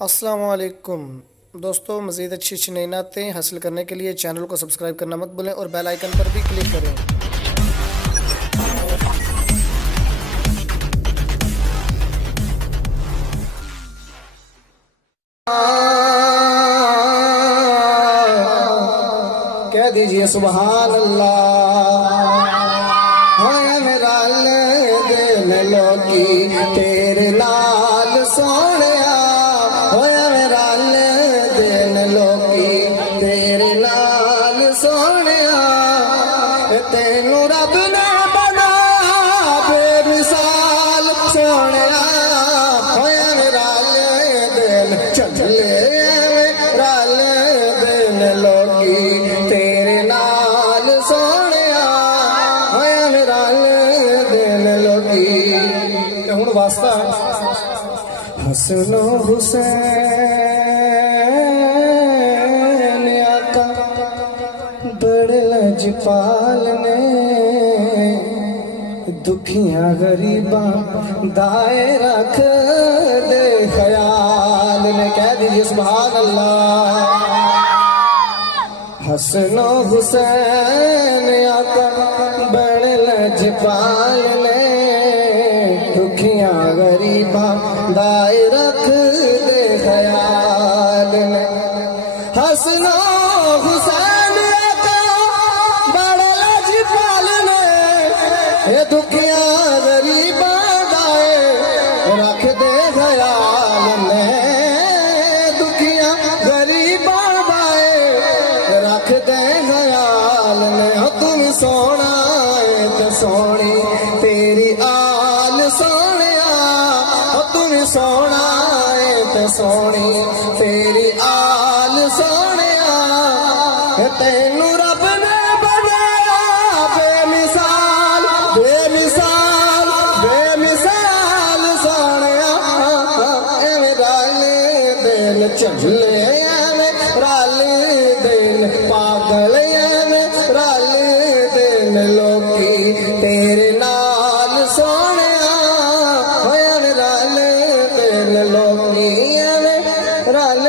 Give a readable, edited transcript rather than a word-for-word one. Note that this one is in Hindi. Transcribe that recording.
अस्सलामुअलैकुम दोस्तों, मज़ीद अच्छी अच्छी नई नातें हासिल करने के लिए चैनल को सब्सक्राइब करना मत भूलें और बेल आइकन पर भी क्लिक करें। कह दीजिए सुबहान अल्लाह। हाय मेरा दिल लोकी तेरे नाल सोहणिया, होया मेरा दिल लोकी तेरे नाल सोहणिया। तेनू रब ने बना बेमिसाल सोहणिया, होया मेरा दिल चले मेरा दिल लोकी तेरे नाल सोहणिया, होया मेरा दिल लोकी। हुण वास्ता हसनो हुसैन आका बड़े लजपाल ने, दुखियां गरीबा दाए रख दे ख्याल ने। कह दीजिए सुभान अल्लाह। हसनो हुसैन आका बड़े लजपाल ने, दुखियां गरीबा दाए रख दे ख्याल ने। हसनो हुसैन आका बड़े लजपाल ने, ये दुखियां गरीबा दाए रख दे ख्याल ने। दुखियां गरीबा दाए रख दे ख्याल ने। तुम सोना ते सोनी तेरी आल सोनिया, तुम सोना ते सोनी तेरी आल सोनिया। तेनू रब ने बनाया बेमिसाल बेमिसाल बेमिसाल सोनिया। एवें रल दिल चले एवें रल दिल पागल, एवें रल दिल लोकी तेरे नाल सोनिया, होया रल दिल लोकी एवें रल